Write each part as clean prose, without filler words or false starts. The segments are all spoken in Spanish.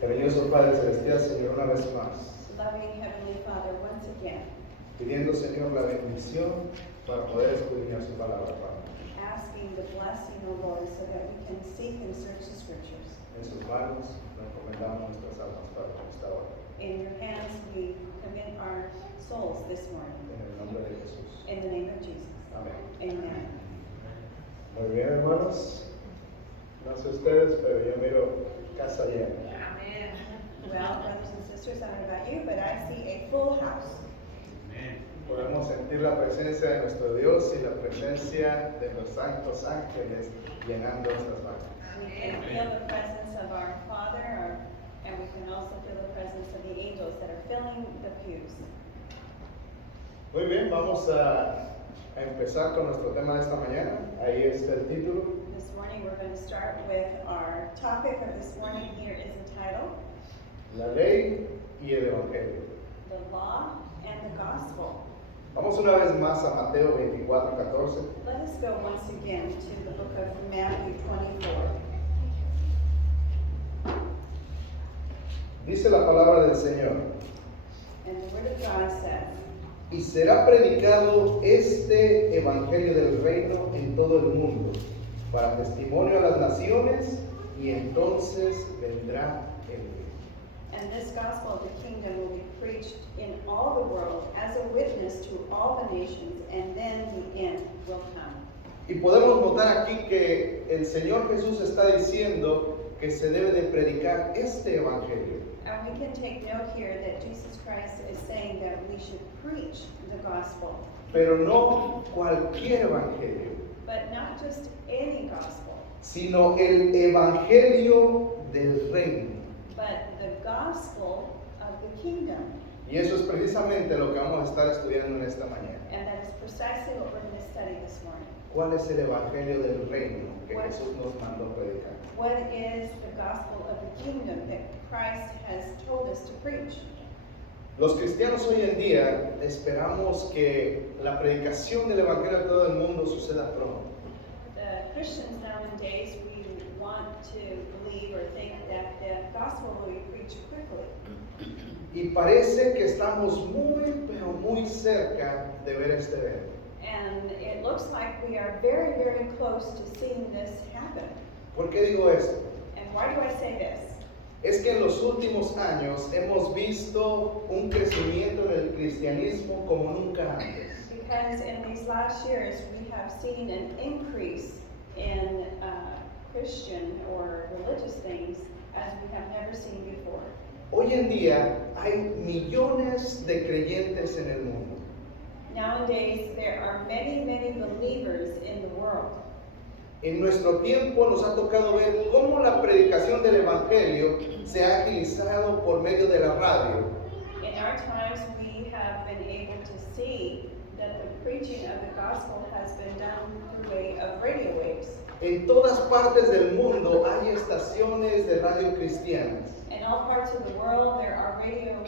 Cariñoso Padre Celestial, Señor, una vez más, Loving Heavenly Father, once again, pidiendo, Señor, la bendición para poder escudriñar su palabra, Padre. asking the blessing, O Lord, so that we can seek and search the Scriptures. En sus manos nos encomendamos nuestras almas, Padre, en esta hora. In your hands we commit our souls this morning. En el nombre de Jesús. In the name of Jesus. Amén. Amen. Muy bien, hermanos. No sé ustedes, pero yo miro casa llena. Well, brothers and sisters, I don't know about you, but I see a full house. Podemos sentir la presencia de nuestro Dios y la presencia de los santos ángeles llenando nuestras bancas. We can feel the presence of our Father, and we can also feel the presence of the angels that are filling the pews. Muy bien, vamos a empezar con nuestro tema de esta mañana. Ahí está el título. This morning we're going to start with our topic of this morning. Here is entitled, La ley y el evangelio. The Law and the Gospel. Vamos una vez más a Mateo 24:14. Let us go once again to the book of Matthew 24. Dice la palabra del Señor. And the Word of God says, Y será predicado este evangelio del reino en todo el mundo, para testimonio a las naciones, y entonces vendrá el fin. and this gospel of the kingdom will be preached in all the world as a witness to all the nations, and then the end will come. Y podemos notar aquí que el Señor Jesús está diciendo que se debe de predicar este evangelio. And we can take note here that Jesus Christ is saying that we should preach the gospel, Pero no cualquier evangelio, but not just any gospel, sino el evangelio del reino. but the gospel of the kingdom. Y eso es precisamente lo que vamos a estar estudiando en esta mañana. And that is precisely what we're going to study this morning. ¿Cuál es el evangelio del reino que Jesús nos mandó predicar? What is the gospel of the kingdom that Christ has told us to preach? Los cristianos hoy en día esperamos que la predicación del evangelio a todo el mundo suceda pronto. The Christians nowadays, we want to believe or think that the gospel will be preached quickly. Y parece que estamos muy, pero muy cerca de ver este evento. And it looks like we are very, very close to seeing this happen. ¿Por qué digo esto? And why do I say this? Es que en los últimos años hemos visto un crecimiento en el cristianismo como nunca antes. Because in these last years, we have seen an increase in Christian or religious things as we have never seen before. Hoy en día hay millones de creyentes en el mundo. Nowadays, there are many, many believers in the world. En nuestro tiempo nos ha tocado ver cómo la predicación del evangelio se ha agilizado por medio de la radio. In our times, we have been able to see that the preaching of the gospel has been done through way of radio waves. En todas partes del mundo hay estaciones de radio cristianas. In all parts of the world, there are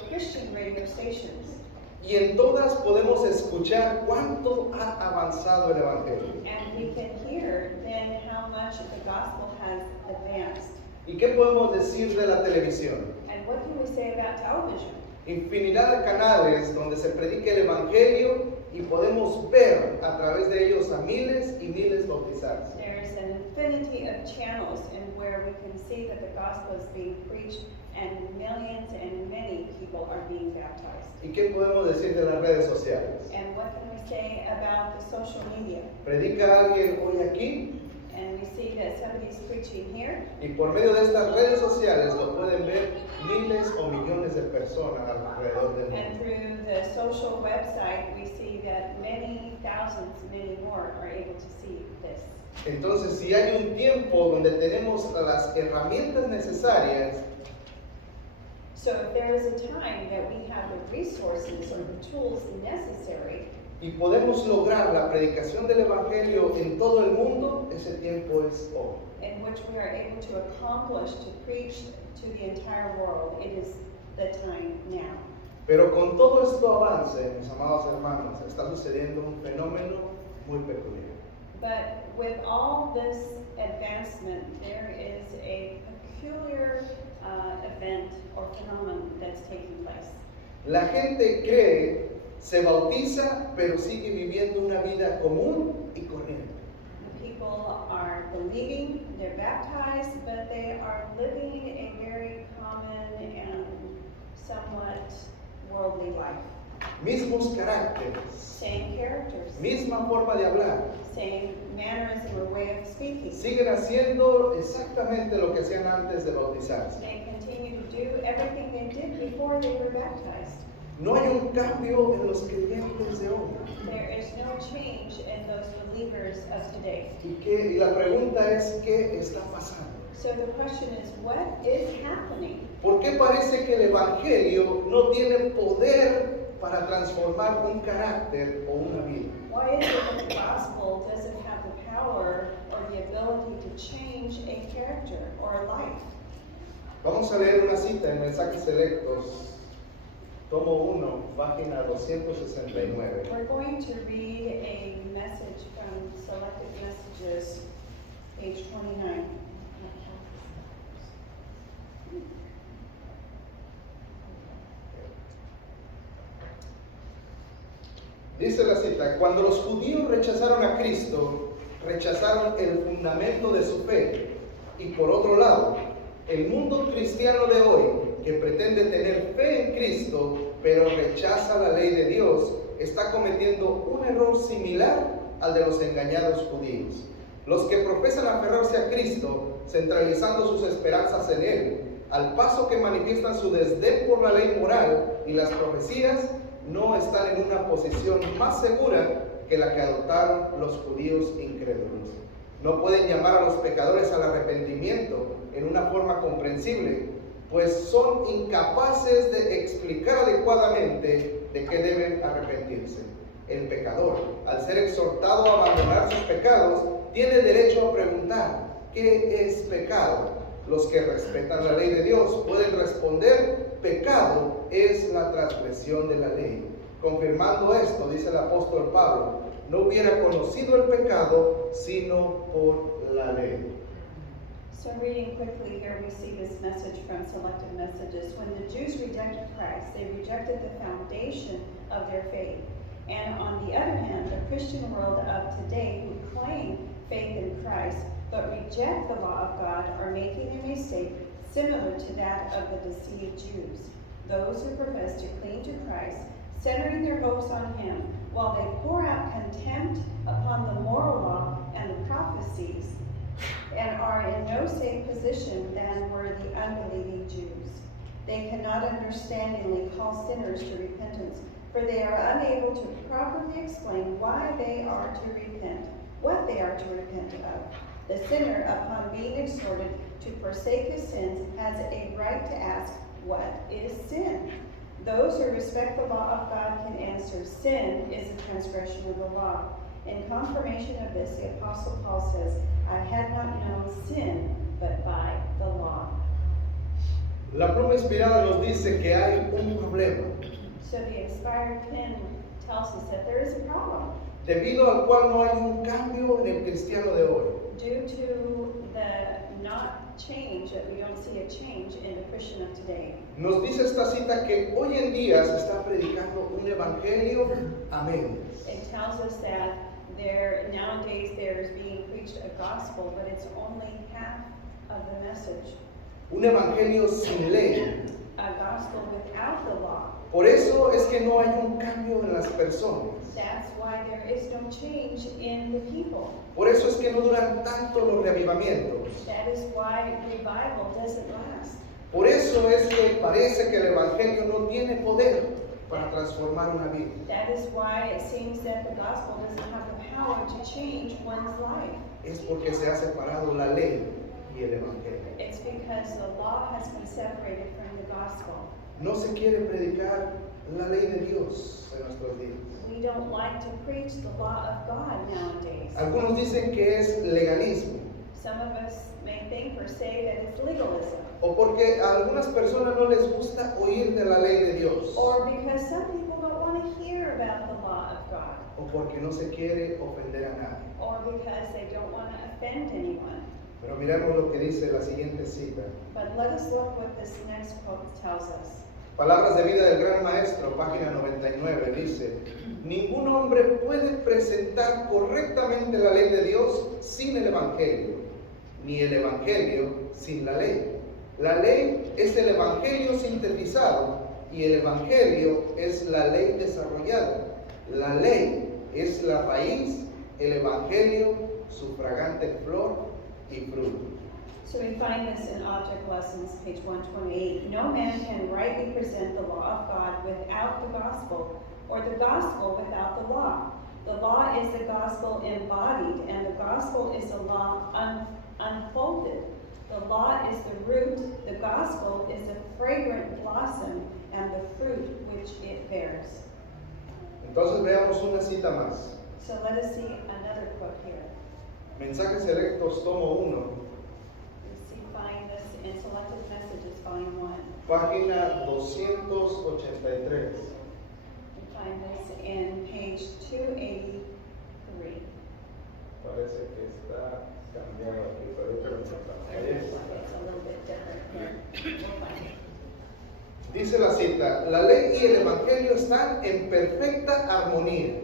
Christian radio stations. Y en todas podemos escuchar cuánto ha avanzado el evangelio. And we can hear then how much the gospel has advanced. ¿Y qué podemos decir de la televisión? And what can we say about television? Infinidad de canales donde se predica el evangelio y podemos ver a través de ellos a miles y miles bautizarse. There's an infinity of channels in where we can see that the gospel is being preached and millions and many people are being baptized. ¿Y qué podemos decir de las redes sociales? And what can we say about the social media? Predica alguien hoy aquí And we see that somebody's preaching here, y por medio de estas redes sociales lo pueden ver miles o millones de personas alrededor del and mundo. through the social website, we see that many thousands, many more are able to see this. Entonces, si hay un tiempo donde tenemos las herramientas necesarias, So if there is a time that we have the resources or the tools necessary, y podemos lograr la predicación del evangelio en todo el mundo, ese tiempo es hoy. in which we are able to accomplish to preach to the entire world, it is the time now. Pero con todo esto avance, mis amados hermanos, está sucediendo un fenómeno muy peculiar. But with all this advancement, there is a peculiar event phenomenon that's taking place. La gente cree, se bautiza, pero sigue viviendo una vida común y corriente. The people are believing, they're baptized, but they are living a very common and somewhat worldly life. Mismos caracteres, Same characters, misma forma de hablar. same mannerism or way of speaking. Siguen haciendo exactamente lo que hacían antes de bautizarse. They continue to do everything they did before they were baptized. No hay un cambio en los creyentes de hoy. There is no change in those believers of today. Y la pregunta es, ¿qué está pasando? So the question is, what is happening? ¿Por qué parece que el Evangelio no tiene poder para transformar un carácter o una vida? Why is it that the gospel doesn't have the power or the ability to change a character or a life? Vamos a leer una cita en Mensajes Selectos, tomo 1, página 269. We're going to read a message from Selected Messages, page 29. Dice la cita, cuando los judíos rechazaron a Cristo, rechazaron el fundamento de su fe. Y por otro lado, el mundo cristiano de hoy, que pretende tener fe en Cristo, pero rechaza la ley de Dios, está cometiendo un error similar al de los engañados judíos. Los que profesan aferrarse a Cristo, centralizando sus esperanzas en Él, al paso que manifiestan su desdén por la ley moral y las profecías, no están en una posición más segura que la que adoptaron los judíos incrédulos. No pueden llamar a los pecadores al arrepentimiento en una forma comprensible, pues son incapaces de explicar adecuadamente de qué deben arrepentirse. El pecador, al ser exhortado a abandonar sus pecados, tiene derecho a preguntar, ¿qué es pecado? Los que respetan la ley de Dios pueden responder, pecado es la transgresión de la ley. Confirmando esto, dice el apóstol Pablo, no hubiera conocido el pecado sino por la ley. So reading quickly here, we see this message from Selected Messages. When the Jews rejected Christ, they rejected the foundation of their faith. And on the other hand, the Christian world of today who claim faith in Christ, but reject the law of God, are making a mistake similar to that of the deceived Jews. Those who profess to cling to Christ, centering their hopes on Him, while they pour out contempt upon the moral law and the prophecies, and are in no safe position than were the unbelieving Jews. They cannot understandingly call sinners to repentance, for they are unable to properly explain why they are to repent, what they are to repent of. The sinner, upon being exhorted to forsake his sins, has a right to ask, what is sin? Those who respect the law of God can answer, sin is a transgression of the law. In confirmation of this, the Apostle Paul says, I had not known sin but by the law. La pluma inspirada nos dice que hay un problema, So the inspired pen tells us that there is a problem debido al cual no hay un cambio en el cristiano de hoy. due to the not change, that we don't see a change in the Christian of today. Nos dice esta cita que hoy en día se está predicando un evangelio a medias. It tells us that nowadays there's being preached a gospel, but it's only half of the message. Un evangelio sin ley. A gospel without the law. Por eso es que no hay un cambio en las personas. That's why there is no change in the people. Por eso es que no duran tanto los reavivamientos. That is why revival doesn't last. Por eso es que parece que el evangelio no tiene poder para transformar una vida. That is why it seems that the gospel doesn't have the power to change one's life. Es porque se ha separado la ley y el evangelio. It's because the law has been separated from the gospel. No se quiere predicar la ley de Dios en nuestros días. We don't like to preach the law of God nowadays. Algunos dicen que es legalismo, Some of us may think or say that it's legalism, o porque a algunas personas no les gusta oír de la ley de Dios, or because some people don't want to hear about the law of God, o porque no se quiere ofender a nadie. or because they don't want to offend anyone. Pero miremos lo que dice la siguiente cita. But let us look what this next quote tells us. Palabras de vida del Gran Maestro, página 99, dice: ningún hombre puede presentar correctamente la ley de Dios sin el Evangelio, ni el Evangelio sin la ley. La ley es el Evangelio sintetizado y el Evangelio es la ley desarrollada. La ley es la raíz, el Evangelio su fragante flor y fruto. So we find this in Object Lessons, page 128. No man can rightly present the law of God without the gospel, or the gospel without the law. The law is the gospel embodied, and the gospel is the law unfolded. The law is the root, the gospel is the fragrant blossom, and the fruit which it bears. Entonces veamos una cita más. So let us see another quote here. Mensajes Selectos, tomo 1, We find this in Selected Messages, volume 1. página 283. We find this in page 283. Parece que está cambiado aquí, pero ahorita lo encontramos. Ahí It's está. a little bit different here. We'll find it. Dice la cita: la ley y el Evangelio están en perfecta armonía.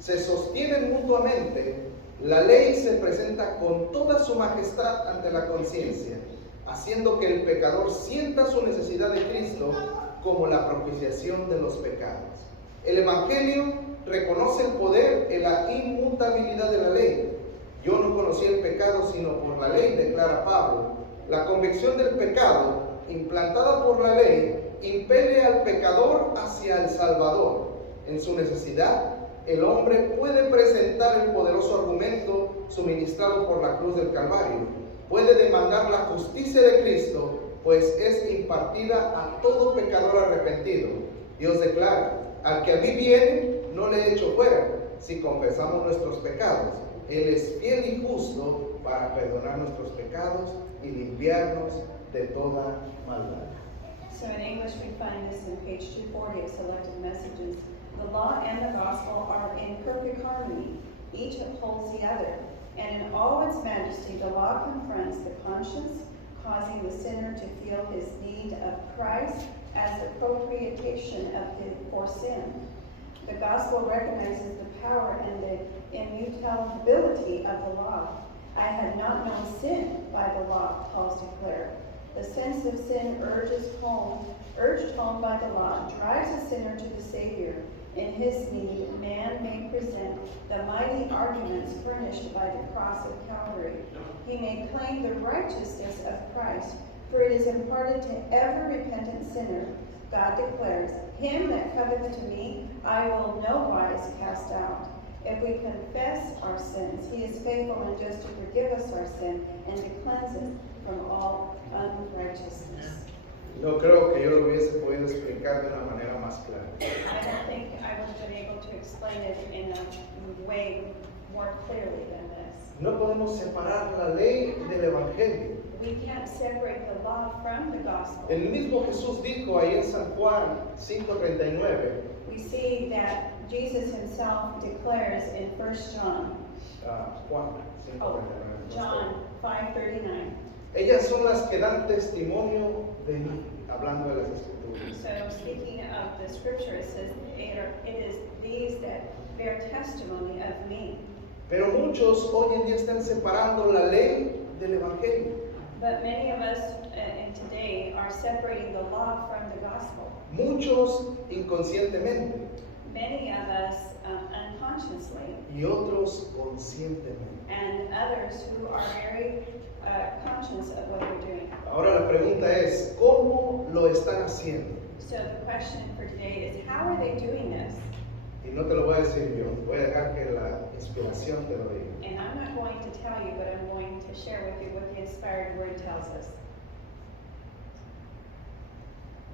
Se sostienen mutuamente. La ley se presenta con toda su majestad ante la conciencia, haciendo que el pecador sienta su necesidad de Cristo como la propiciación de los pecados. El Evangelio reconoce el poder en la inmutabilidad de la ley. Yo no conocí el pecado sino por la ley, declara Pablo. La convicción del pecado, implantada por la ley, impele al pecador hacia el Salvador. En su necesidad, el hombre puede presentar el poderoso argumento suministrado por la cruz del Calvario. Puede demandar la justicia de Cristo, pues es impartida a todo pecador arrepentido. Dios declara: al que a mí viene, no le echo fuera, si confesamos nuestros pecados. Él es fiel y justo para perdonar nuestros pecados y limpiarnos de toda maldad. So in English, we find this in page 240 of Selected Messages. The law and the gospel are in perfect harmony. Each upholds the other. And in all its majesty, the law confronts the conscience, causing the sinner to feel his need of Christ as the propitiation for sin. The gospel recognizes the power and the immutability of the law. I had not known sin by the law, Paul declared. The sense of sin urged home by the law, drives a sinner to the Savior. In his need, man may present the mighty arguments furnished by the cross of Calvary. He may claim the righteousness of Christ, for it is imparted to every repentant sinner. God declares, him that cometh to me, I will no wise cast out. If we confess our sins, he is faithful and just to forgive us our sin and to cleanse us from all unrighteousness. No creo que yo lo hubiese podido explicar de una manera más clara. I don't think I would have been able to explain it in a way more clearly than this. No podemos separar la ley del Evangelio. We can't separate the law from the gospel. El mismo Jesús dijo ahí en San Juan 5:39, We see that Jesus himself declares in 1 John, Juan 5:39. John 5:39. Ellas son las que dan testimonio de mí, hablando de las Escrituras. So speaking of the scripture, it says, it is these that bear testimony of me. Pero muchos hoy en día están separando la ley del Evangelio. But many of us in today are separating the law from the gospel. Muchos inconscientemente Many of us unconsciously, y otros conscientemente. and others who are very conscious of what they're doing. Ahora la pregunta es, ¿cómo lo están haciendo? So the question for today is, how are they doing this? Y no te lo voy a decir yo, voy a dejar que la inspiración te lo diga. And I'm not going to tell you, but I'm going to share with you what the inspired word tells us.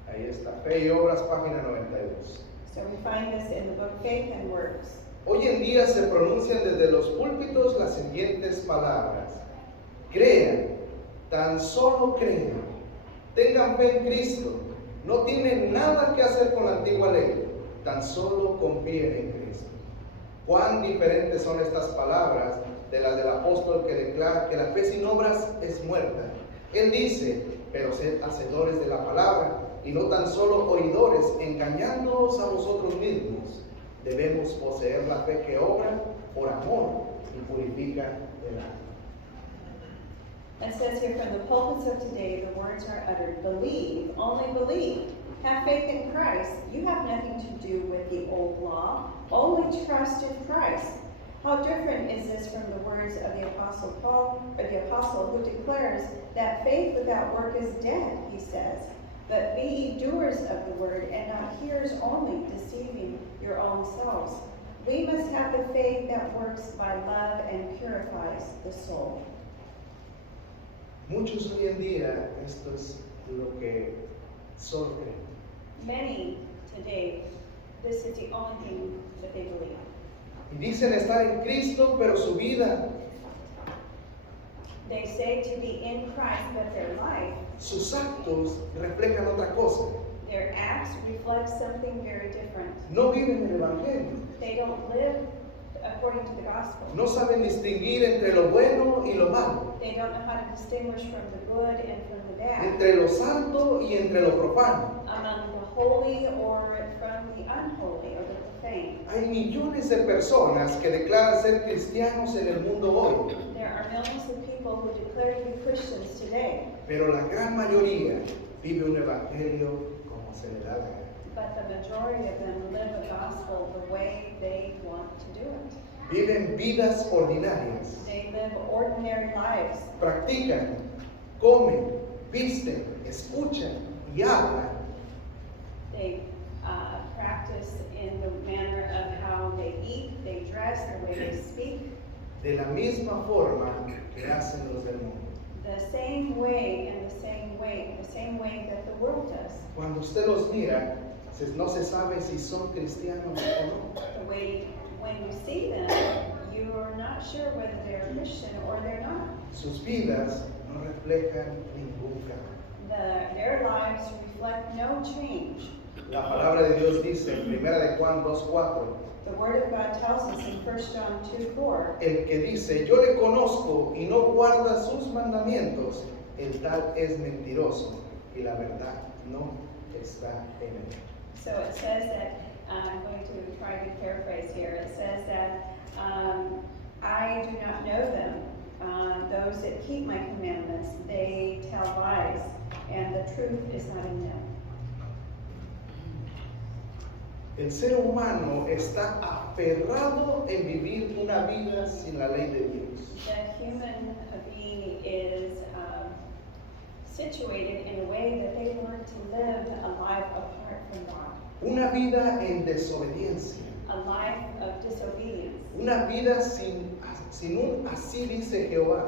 Ahí está, Fe y Obras, página 92. So we find this in the book Faith and Works. Hoy en día se pronuncian desde los púlpitos las siguientes palabras: crean, tan solo crean, tengan fe en Cristo, no tienen nada que hacer con la antigua ley, tan solo confíen en Cristo. Cuán diferentes son estas palabras de la del apóstol que declara que la fe sin obras es muerta. Él dice, pero sed hacedores de la palabra y no tan solo oidores, engañándoos a vosotros mismos. Debemos poseer la fe que obra por amor y purifica el alma. It says here, from the pulpits of today, the words are uttered, believe, only believe. Have faith in Christ. You have nothing to do with the old law. Only trust in Christ. How different is this from the words of the Apostle Paul, or the Apostle who declares that faith without work is dead, he says. But be ye doers of the word, and not hearers only, deceiving your own selves. We must have the faith that works by love and purifies the soul. Muchos hoy en día, esto es lo que solo creen. Many today, this is the only thing that they believe. Y dicen estar en Cristo, pero su vida, They say to be in Christ, but their life, sus actos reflejan otra cosa. their acts reflect something very different. No viven el Evangelio. They don't live according to the gospel. No saben distinguir entre lo bueno y lo malo, They don't know how to distinguish from the good and from the bad, entre lo santo y entre lo profano. among the holy or from the unholy or the profane. Hay millones de personas que declaran ser cristianos en el mundo hoy, There are millions of people who declare to be Christians today, pero la gran mayoría vive un evangelio como se le da la gana. but the majority of them live a gospel the way they want to do it. Viven vidas ordinarias, They live ordinary lives. practican, comen, visten, escuchan y hablan They practice in the manner of how they eat, they dress, the way they speak, de la misma forma que hacen los del mundo. the same way and the same way that the world does. Cuando usted los mira, no se sabe si son cristianos o no. The way when you see them, you are not sure whether they're Christian or they're not. Sus vidas no reflejan ningún cambio. Their lives reflect no change. La palabra de Dios dice en 1 de Juan 2:4, The Word of God tells us in 1 John 2:4, el que dice, yo le conozco y no guarda sus mandamientos, el tal es mentiroso y la verdad no está en él. so it says that, I'm going to try to paraphrase here, it says that I do not know them. Those that keep my commandments, they tell lies, and the truth is not in them. El ser humano está aferrado en vivir una vida sin la ley de Dios. The human being is situated in a way that they want to live a life apart from God, Una vida en desobediencia. a life of disobedience, Una vida sin un así dice Jehová.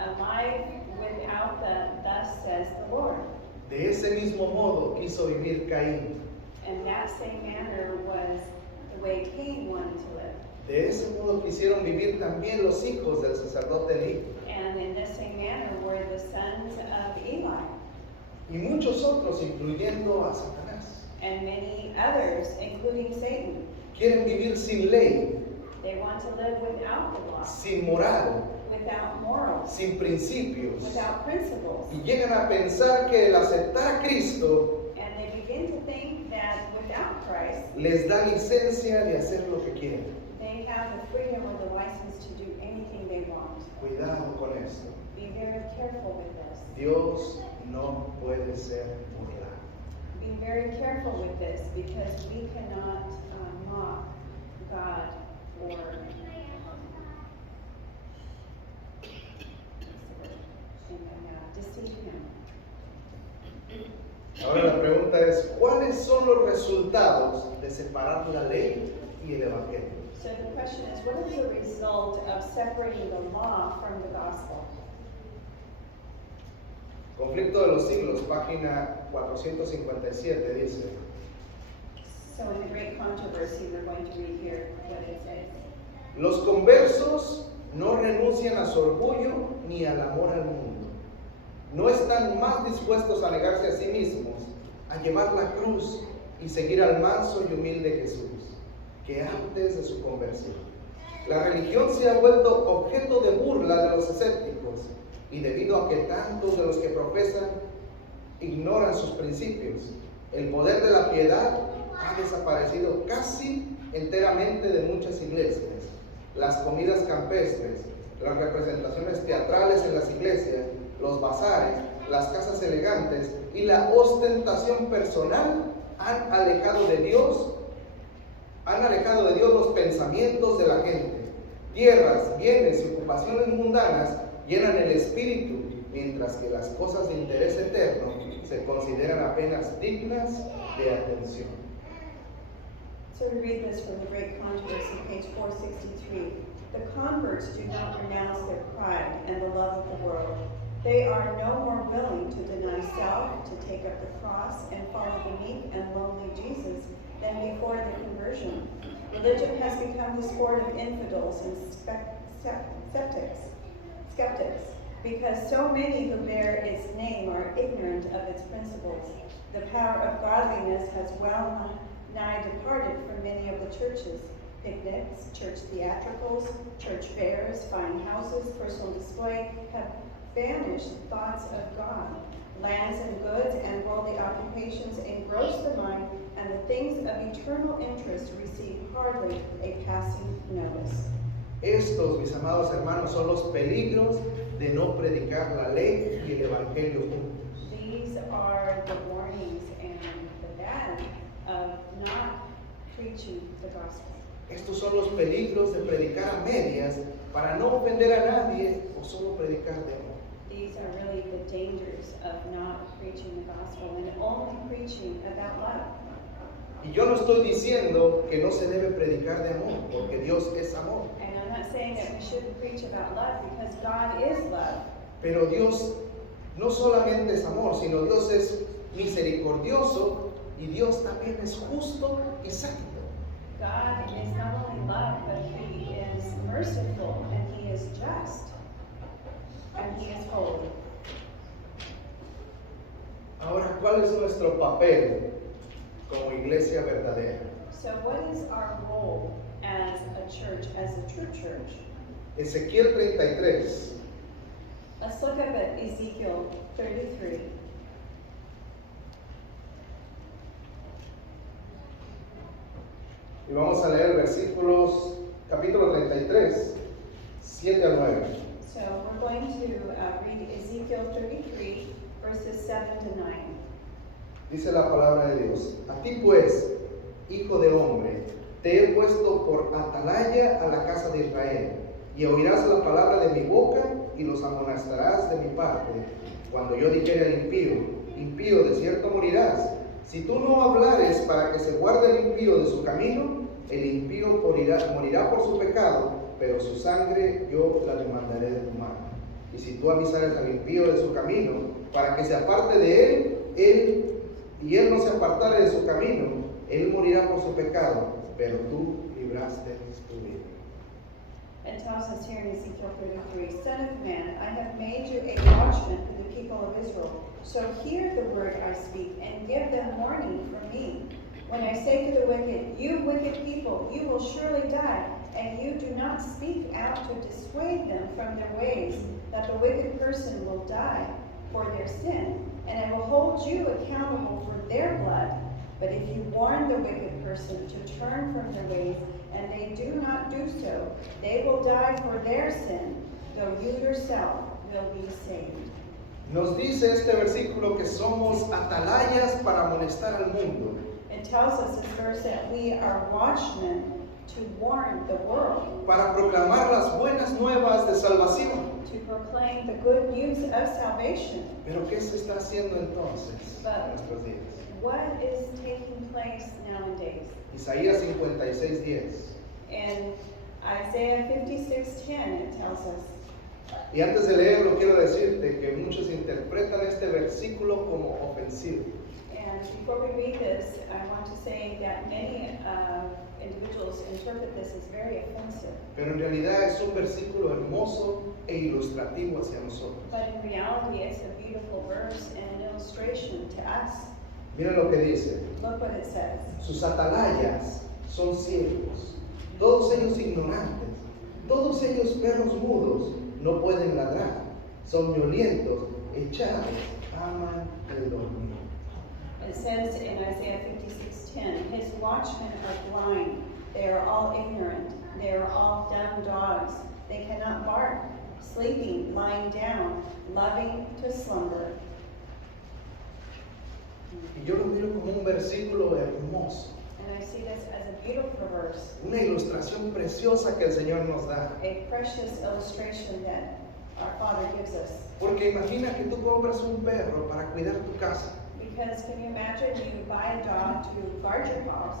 a life without the thus says the Lord. De ese mismo modo quiso vivir Caín. And that same manner was the way Cain wanted to live. De ese modo quisieron vivir también los hijos del sacerdote Elí. And in the same manner were the sons of Eli, Y muchos otros, incluyendo a Satanás. and many others, including Satan. Quieren vivir sin ley, They want to live without the law, sin moral, without morals, sin principios. without principles. Y llegan a pensar que el aceptar a Cristo And they begin to think that without Christ, les da licencia de hacer lo que quieren. they have the freedom or the license to do anything they want. Cuidado con esto. Be very careful with this. Dios no puede ser burlado. Be very careful with this because we cannot mock God or deceive Him. Ahora la pregunta es, ¿cuáles son los resultados de separar la ley y el evangelio? So the question is, what is the result of separating the law from the gospel? Conflicto de los siglos, página 457, dice, So in the great controversy, we're going to read here what it says. los conversos no renuncian a su orgullo ni al amor al mundo. No están más dispuestos a negarse a sí mismos, a llevar la cruz y seguir al manso y humilde Jesús, que antes de su conversión. La religión se ha vuelto objeto de burla de los escépticos y debido a que tantos de los que profesan ignoran sus principios, el poder de la piedad ha desaparecido casi enteramente de muchas iglesias. Las comidas campestres, las representaciones teatrales en las iglesias, los bazares, las casas elegantes y la ostentación personal han alejado de Dios los pensamientos de la gente. Tierras, bienes y ocupaciones mundanas llenan el espíritu, mientras que las cosas de interés eterno se consideran apenas dignas de atención. So we read this from the Great Controversy, page 463. The converts do not renounce their pride and the love of the world. They are no more willing to deny self, to take up the cross, and follow the meek and lonely Jesus than before the conversion. Religion has become the sport of infidels and skeptics, because so many who bear its name are ignorant of its principles. The power of godliness has well nigh departed from many of the churches. Picnics, church theatricals, church fairs, fine houses, personal display have banished thoughts of God. Lands and goods and worldly occupations engross the mind, and the things of eternal interest receive hardly a passing notice. Estos, mis amados hermanos, son los peligros de no predicar la ley y el evangelio juntos. These are the warnings and the bad of not preaching the gospel. Estos son los peligros de predicar a medias para no ofender a nadie o solo predicar de amor. These are really the dangers of not preaching the gospel and only preaching about love. Y yo no estoy diciendo que no se debe predicar de amor, porque Dios es amor. And I'm not saying that we shouldn't preach about love because God is love. Pero Dios no solamente es amor, sino Dios es misericordioso y Dios también es justo y santo. God is not only love, but He is merciful and He is just and He is holy. Ahora, ¿cuál es nuestro papel como iglesia verdadera? So what is our role as a church, as a true church? Ezequiel 33. Let's look up at Ezekiel 33. Y vamos a leer versículos, capítulo 33, 7 al 9. So we're going to read Ezekiel 33, verses 7 to 9. Dice la palabra de Dios: A ti pues, hijo de hombre, te he puesto por atalaya a la casa de Israel, y oirás la palabra de mi boca y los amonestarás de mi parte. Cuando yo dijere al impío, impío, de cierto morirás. Si tú no hablares para que se guarde el impío de su camino, el impío morirá por su pecado, pero su sangre yo la demandaré de tu mano. Y si tú avisares al impío de su camino, para que se aparte de él no se apartare de su camino, él morirá por su pecado, pero tú libraste tu vida. It tells us here in Ezekiel 33, Son of man, I have made you a watchman for the people of Israel. So hear the word I speak, and give them warning from me. When I say to the wicked, you wicked people, you will surely die, and you do not speak out to dissuade them from their ways, that the wicked person will die for their sin, and I will hold you accountable for their blood. But if you warn the wicked person to turn from their ways, and they do not do so, they will die for their sin, though you yourself will be saved. Nos dice este versículo que somos atalayas para amonestar al mundo. It tells us this verse that we are watchmen to warn the world, Para proclamar las buenas nuevas de salvación. to proclaim the good news of salvation. Pero ¿qué se está haciendo entonces en nuestros días? What is taking place nowadays? Isaías 56:10. In Isaiah 56:10, it tells us. Y antes de leerlo quiero decirte que muchos interpretan este versículo como ofensivo. And before we read this, I want to say that many individuals interpret this as very offensive. Pero en realidad es un versículo hermoso e ilustrativo hacia nosotros. But in reality, it's a beautiful verse and an illustration to us. Mira lo que dice. Look what it says. Sus atalayas son ciegos, todos ellos ignorantes. Todos ellos perros mudos no pueden ladrar, somnolientos, echados, aman el dormir. It says in Isaiah 56:10, his watchmen are blind, they are all ignorant, they are all dumb dogs, they cannot bark, sleeping, lying down, loving to slumber. Y yo lo miro como un versículo hermoso, And I see this as a beautiful verse, una ilustración preciosa que el Señor nos da. a precious illustration that our Father gives us. Porque imagina que tú compras un perro para cuidar tu casa. Because can you imagine you buy a dog to guard your house,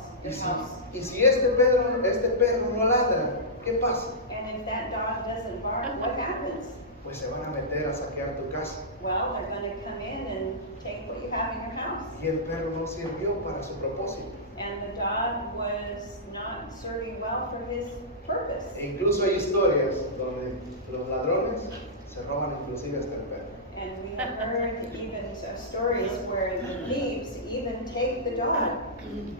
Y si este perro no ladra, ¿qué pasa? and if that dog doesn't bark, what happens? Pues se van a meter a saquear tu casa. Well, they're going to come in and take what you have in your house. Y el perro no sirvió para su propósito. And the dog was not serving well for his purpose. E incluso hay historias donde los ladrones se roban inclusive hasta el perro. And we have heard even stories where the thieves even take the dog.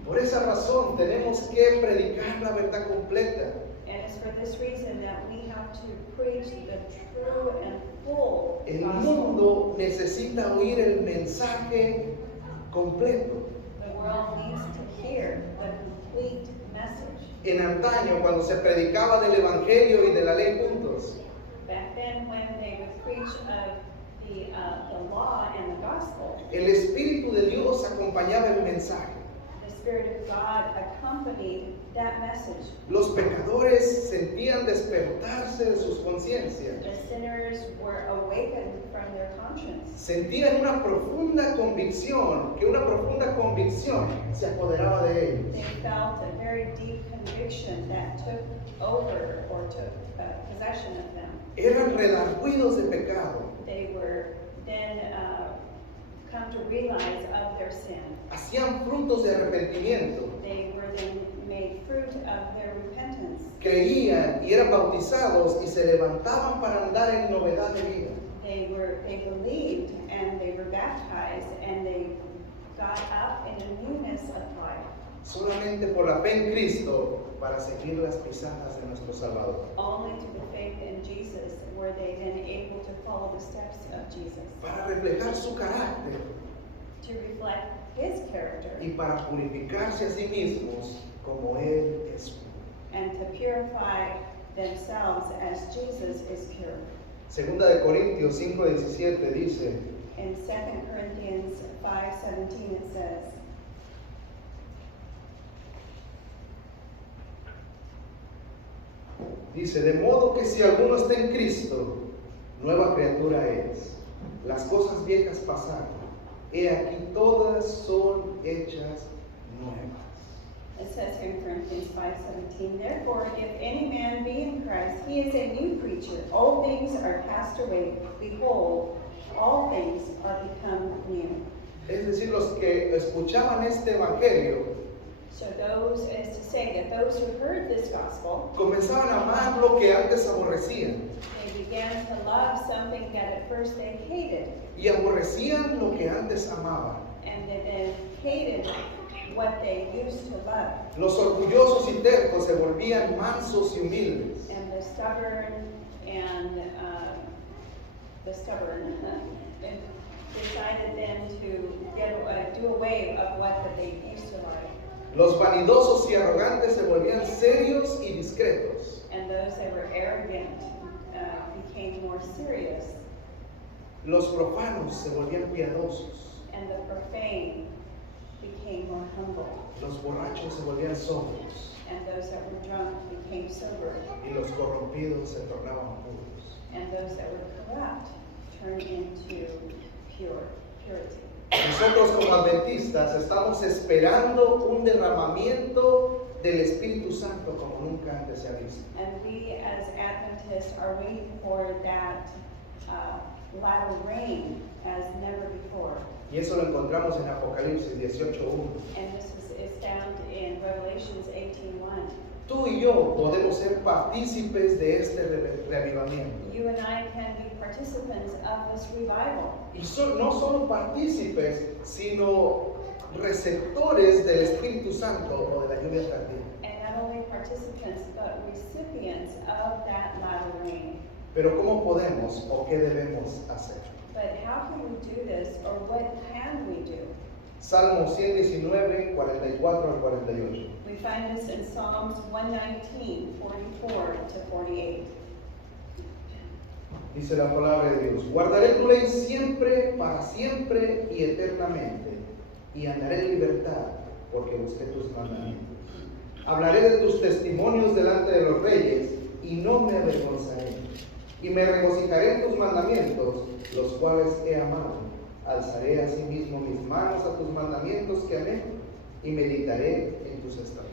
Por esa razón tenemos que predicar la verdad completa. And it's for this reason that we have to preach the true and full El gospel. mundo necesita oír el mensaje completo. The world needs to hear the complete message. En antaño, cuando se predicaba del Evangelio y de la ley juntos, Back then, when they would preach of the law and the gospel, el Espíritu de Dios acompañaba el mensaje. the Spirit of God accompanied that message. Los pecadores sentían despertarse de sus conciencias. The sinners were awakened from their conscience. Sentían una profunda convicción, que una profunda convicción se apoderaba de ellos. They felt a very deep conviction that took over or took possession of them. Eran redargüidos de pecado. They were then come to realize of their sin. Hacían frutos de arrepentimiento. They were then made fruit of their repentance. Creían y eran bautizados y se levantaban para andar en novedad de vida. They believed and they were baptized and they got up in a newness of life. Solamente por la fe en Cristo para seguir las pisadas de nuestro Salvador. Only to the faith in Jesus were they then able to follow the steps of Jesus, Para reflejar su carácter to reflect his character y para purificarse a sí mismos como Él es puro. and to purify themselves as Jesus is pure. Segunda de Corintios 5:17 dice, In 2 Corinthians 5:17 it says, dice, de modo que si alguno está en Cristo, nueva criatura es. Las cosas viejas pasaron, he aquí todas son hechas nuevas. it says here in Corinthians 5:17, therefore if any man be in Christ, he is a new creature. All things are passed away. Behold, all things are become new. Es decir, los que escuchaban este evangelio So those, as to say that those who heard this gospel, comenzaban a amar lo que antes aborrecían they began to love something that at first they hated, y aborrecían lo que antes amaban. and they then hated what they used to love. Los orgullosos y tercos se volvían mansos y humildes. And the stubborn and decided then to do away of what that they used to like. Los vanidosos y arrogantes se volvían serios y discretos. And those that were arrogant became more serious, Los profanos se volvían piadosos. and the profane became more humble, Los borrachos se volvían sobrios. and those that were drunk became sober, Y los corrompidos se tornaban puros. and those that were corrupt turned into purity. Nosotros como adventistas estamos esperando un derramamiento del Espíritu Santo como nunca antes se ha visto. And we as Adventists are waiting for that latter rain as never before. Y eso lo encontramos en Apocalipsis 18:1. And this is found in Revelations 18:1. Tú y yo podemos ser partícipes de este reavivamiento. You and I can be participants of this revival. Y no solo partícipes, sino receptores del Espíritu Santo o de la lluvia tardía. And not not only participants, but recipients of that latter rain. Pero ¿cómo podemos o qué debemos hacer? But how can we do this, or what can we do? Salmo 119, 44 al 48. We find this in Psalms 119, 44 to 48. Dice la palabra de Dios: guardaré tu ley siempre, para siempre y eternamente, y andaré en libertad, porque busqué tus mandamientos. Hablaré de tus testimonios delante de los reyes, y no me avergonzaré. Y me regocijaré en tus mandamientos, los cuales he amado. Alzaré asimismo mis manos a tus mandamientos que amé, y meditaré en tus estatutos.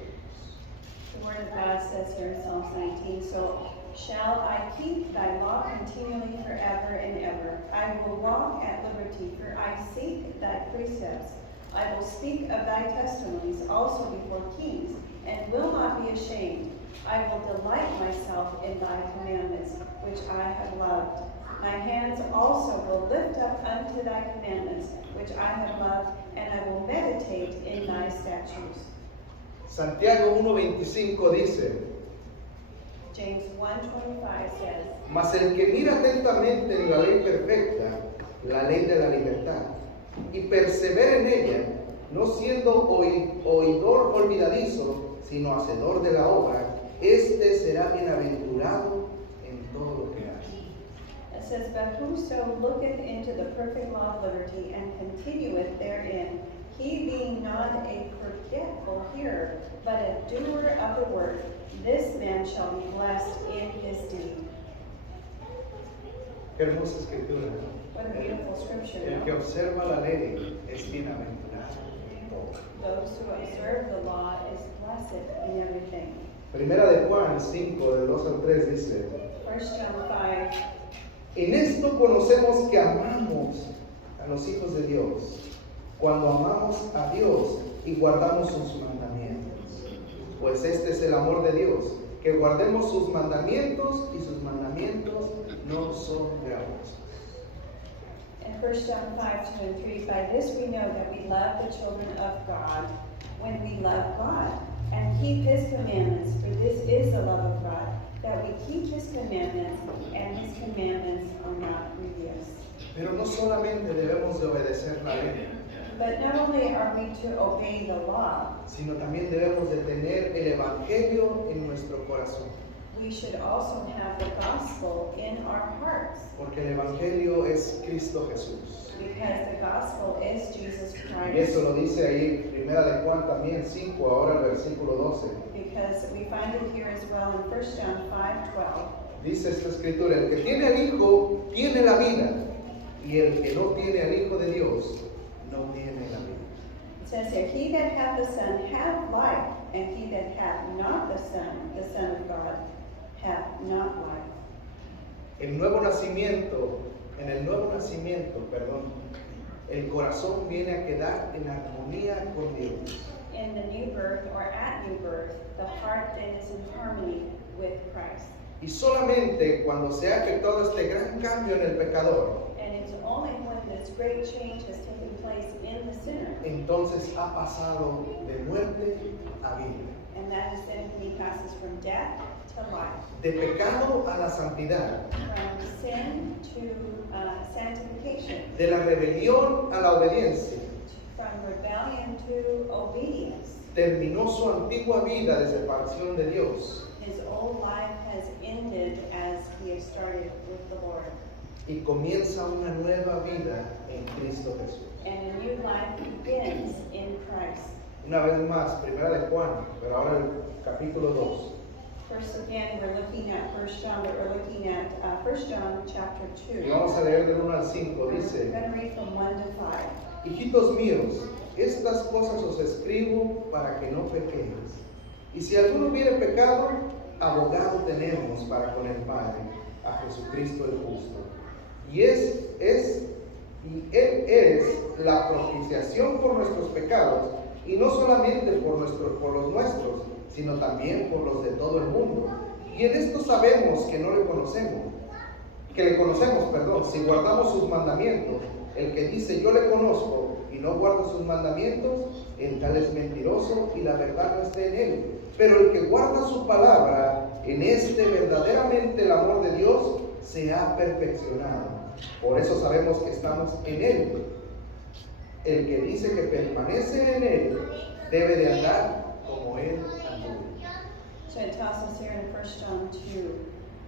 The word of God says here in Psalms 19, so shall I keep thy law continually forever and ever. I will walk at liberty, for I seek thy precepts. I will speak of thy testimonies also before kings, and will not be ashamed. I will delight myself in thy commandments, which I have loved. My hands also will lift up unto thy commandments, which I have loved, and I will meditate in thy statutes. Santiago 1:25 dice: James 1:25 says, mas el que mira atentamente en la ley perfecta, la ley de la libertad, y persevera en ella, no siendo oidor olvidadizo, sino hacedor de la obra, este será bienaventurado en todo lo que hace. it says, but whoso looketh into the perfect law of liberty and continueth therein, he being not a forgetful hearer, but a doer of the word, this man shall be blessed in his deed. Qué hermosa escritura. What a beautiful scripture. El No? que observa la ley es bienaventurado en todo. Those who observe the law is blessed in everything. Primera de Juan 5, del 2 al 3 dice: 1 John 5, en esto conocemos que amamos a los hijos de Dios, cuando amamos a Dios y guardamos sus mandamientos. Pues este es el amor de Dios, que guardemos sus mandamientos, y sus mandamientos no son gravosos. in 1 John 5, 2 and 3, by this we know that we love the children of God, when we love God and keep his commandments, for this is the love of God, that we keep his commandments, and his commandments are not grievous. Pero no solamente debemos de obedecer la ley, But not only are we to obey the law, sino también debemos de tener el Evangelio en nuestro corazón. we should also have the gospel in our hearts, Porque el Evangelio es Cristo Jesús. because the gospel is Jesus Y eso Christ. lo dice ahí, primera de Juan también 5, ahora el versículo 12. Because we find it here as well in 1 John 5:12. Dice esta escritura: el que tiene al Hijo tiene la vida, y el que no tiene al Hijo de Dios no tiene la vida. It says here, he that hath the Son hath life, and he that hath not the Son of God, hath not life. En el nuevo nacimiento, el corazón viene a quedar en armonía con Dios. In the new birth, or at new birth, the heart then is in harmony with Christ. Y solamente cuando se ha efectuado este gran cambio en el pecador, And it's only when this great change has taken place in the sinner, entonces ha pasado de muerte a vida, and that is then when he passes from death to life, de pecado a la santidad, from sin to sanctification, de la rebelión a la obediencia. from rebellion to obedience. Terminó su antigua vida de separación de Dios His old life has ended as he has started with the Lord. y comienza una nueva vida en Cristo Jesús. And a new life begins in Christ. Una vez más, primera de Juan, pero ahora el capítulo 2. First again, we're looking at 1 John, but we're looking at 1 John chapter 2. Y vamos a leer del 1 al 5. We're Dice: going to read from 1 to 5. hijitos míos, estas cosas os escribo para que no pequéis. Y si alguno hubiere pecado, abogado tenemos para con el Padre, a Jesucristo el justo. Y Él es la propiciación por nuestros pecados, y no solamente por los nuestros, sino también por los de todo el mundo. Y en esto sabemos que no le conocemos. que le conocemos, perdón, si guardamos sus mandamientos. El que dice yo le conozco y no guarda sus mandamientos, el tal es mentiroso y la verdad no está en él. Pero el que guarda su palabra, en este verdaderamente el amor de Dios se ha perfeccionado. Por eso sabemos que estamos en él. El que dice que permanece en él debe de andar como él anduvo. So it tells us here in 1 John 2,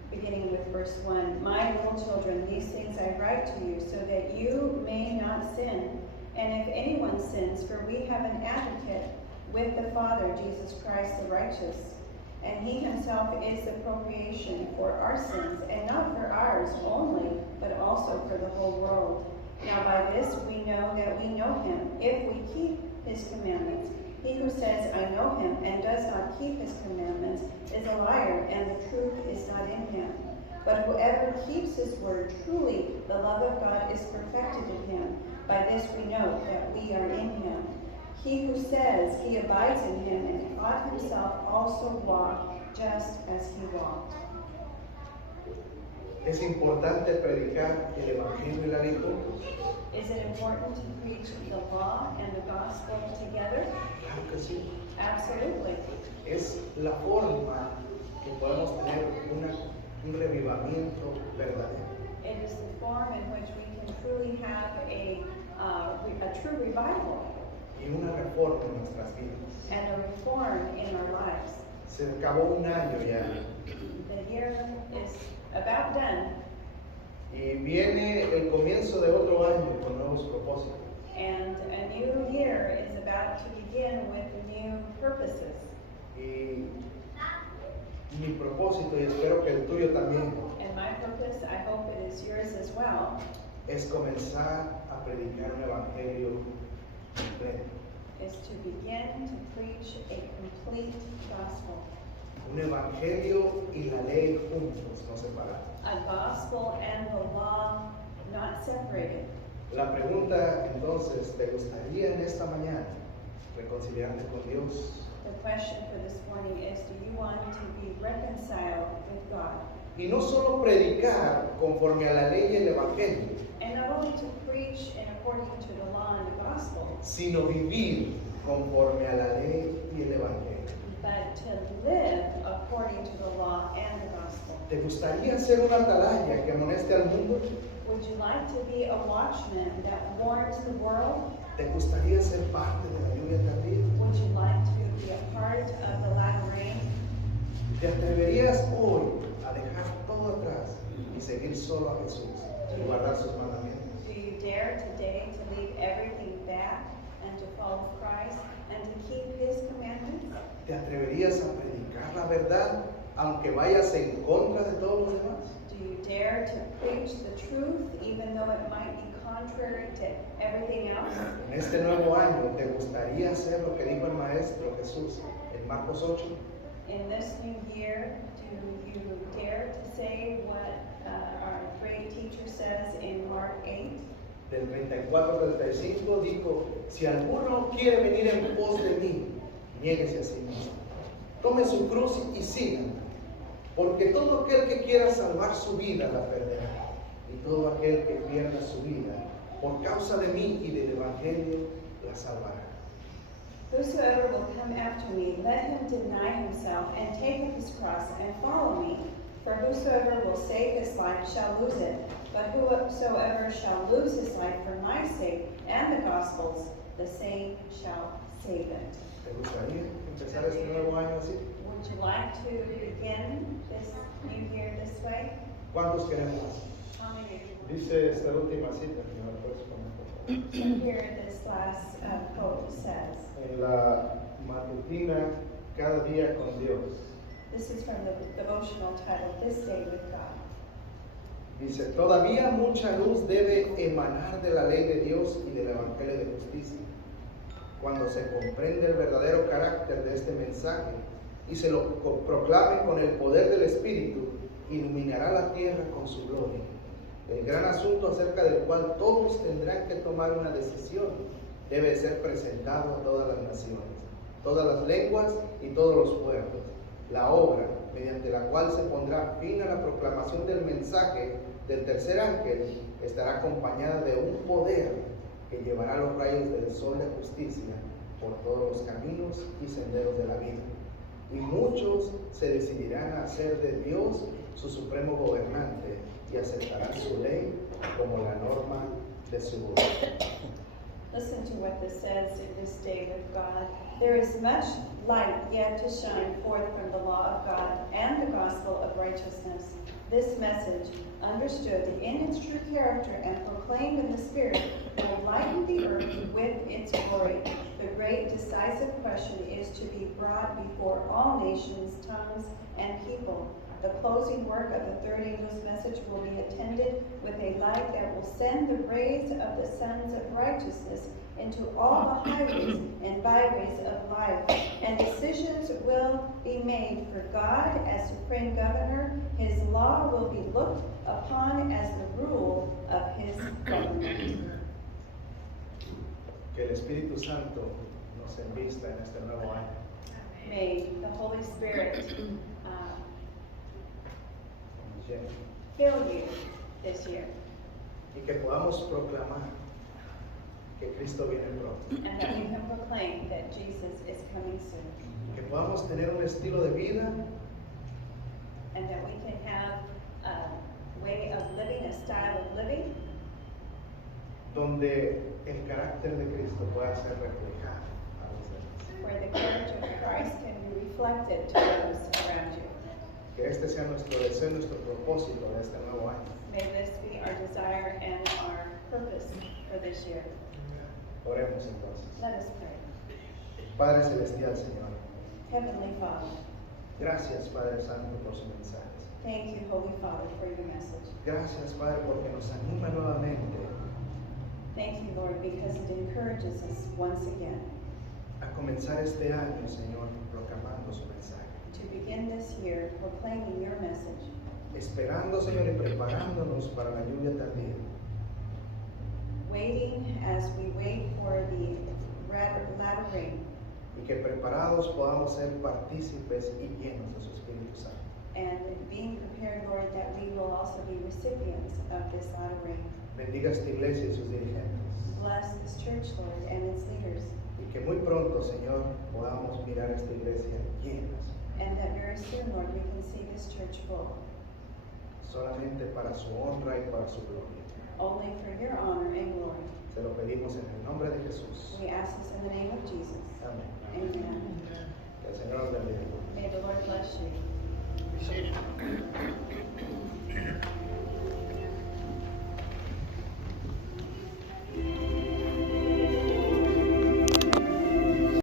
beginning with verse 1, My little children, these things I write to you, so that you may not sin. And if anyone sins, for we have an advocate with the Father, Jesus Christ the righteous. And he himself is the propitiation for our sins, and not for ours only, but also for the whole world. Now by this we know that we know him, if we keep his commandments. He who says, I know him, and does not keep his commandments, is a liar, and the truth is not in him. But whoever keeps his word, truly the love of God is perfected in him. By this we know that we are in him. He who says he abides in him, and ought himself also walk just as he walked. Es importante predicar el evangelio y la ley juntos. Is it important to preach the law and the gospel together? Claro que sí. Absolutely. Es la forma que podemos tener un revivamiento verdadero. It is the form in which we can truly have a true revival Y una reforma en nuestras vidas. and a reform in our lives. Se acabó un año ya The year is about done, y viene el comienzo de otro año con nuevos propósitos. and a new year is about to begin with new purposes. Y mi propósito, y espero que el tuyo también, And my purpose, I hope it is yours as well, es comenzar a predicar un evangelio completo. is to begin to preach a complete gospel. Un evangelio y la ley juntos, no separados. A gospel and the law not separated. La pregunta entonces, ¿te gustaría en esta mañana reconciliarte con Dios? The question for this morning is, do you want to be reconciled with God? Y no solo predicar conforme a la ley y el evangelio, And not only to preach in according to the law and the gospel, sino vivir conforme a la ley y el evangelio. but to live according to the law and the gospel. ¿Te gustaría ser una atalaya que amoneste al mundo? Would you like to be a watchman that warns the world? ¿Te gustaría ser parte de la lluvia tardía? Would you like to be a part of the latter rain? ¿Te atreverías hoy a dejar todo atrás y seguir solo a Jesús y guardar sus mandamientos? Do you dare today to leave everything back and to follow Christ and to keep his commandments? ¿Te atreverías a predicar la verdad aunque vayas en contra de todos los demás? Do you dare to preach the truth even though it might be contrary to everything else? En este nuevo año, ¿te gustaría hacer lo que dijo el Maestro Jesús en Marcos 8? In this new year, do you dare to say what our great teacher says in Mark 8? Del 34 al 35 dijo, si alguno quiere venir en pos de mí, niéguese a sí mismo. Tome su cruz y síganme, porque todo aquel que quiera salvar su vida la perderá, y todo aquel que pierda su vida por causa de mí y del Evangelio la salvará. Whosoever will come after me, let him deny himself and take up his cross and follow me. For whosoever will save his life shall lose it, but whosoever shall lose his life for my sake and the gospel's, the same shall save it. ¿Te gustaría empezar este nuevo año así? Would you like to begin this new year this way? ¿Cuántos queremos? How many of you? Dice esta última cita, que me la puedes poner, por favor. So here this last quote says, En la matutina, cada día con Dios. this is from the devotional titled This Day with God. Dice, todavía mucha luz debe emanar de la ley de Dios y del Evangelio de justicia. Cuando se comprende el verdadero carácter de este mensaje y se lo proclame con el poder del Espíritu, iluminará la tierra con su gloria. El gran asunto acerca del cual todos tendrán que tomar una decisión debe ser presentado a todas las naciones, todas las lenguas y todos los pueblos. La obra mediante la cual se pondrá fin a la proclamación del mensaje del tercer ángel estará acompañada de un poder que llevará los rayos del sol de justicia por todos los caminos y senderos de la vida. Y muchos se decidirán a hacer de Dios su supremo gobernante y aceptarán su ley como la norma de su gobierno. Listen to what this says in this day with God. There is much light yet to shine forth from the law of God and the gospel of righteousness. This message, understood in its true character and proclaimed in the Spirit, will lighten the earth with its glory. The great decisive question is to be brought before all nations, tongues, and people. The closing work of the third angel's message will be attended with a light that will send the rays of the sons of righteousness into all the highways and byways of life, and decisions will be made for God as supreme governor. His law will be looked upon as the rule of his government. Que el Espíritu Santo nos envista en este nuevo año. May the Holy Spirit Nos llene. fill you this year, Y que podamos proclamar que Cristo viene pronto. and that we can proclaim that Jesus is coming soon, Que podamos tener un estilo de vida and that we can have a way of living, a style of living, donde el carácter de Cristo pueda ser reflejado a los demás. where the character of Christ can be reflected to those around you. Que este sea nuestro deseo, nuestro propósito de este nuevo año. May this be our desire and our purpose for this year. Oremos entonces. Let us pray. Padre Celestial, Señor, Heavenly Father, gracias Padre Santo por su mensaje. thank you, Holy Father, for your message. Gracias Padre porque nos anima nuevamente Thank you, Lord, because it encourages us once again a comenzar este año, Señor, proclamando su mensaje. to begin this year proclaiming your message, Esperando, Señor, y preparándonos para la lluvia tardía. waiting as we wait for the latter rain, Y que preparados podamos ser partícipes y llenos de su Espíritu Santo. and being prepared, Lord, that we will also be recipients of this latter rain. Bendiga esta iglesia y sus dirigentes. Bless this church, Lord, and its leaders, Y que muy pronto, Señor, podamos mirar esta iglesia llenas, and that very soon, Lord, we can see this church full, solamente para su honra y para su gloria. only for your honor and glory. Se lo pedimos en el nombre de Jesús. We ask this in the name of Jesus. Amén. Amen. Que el Señor nos bendiga. May the Lord bless you.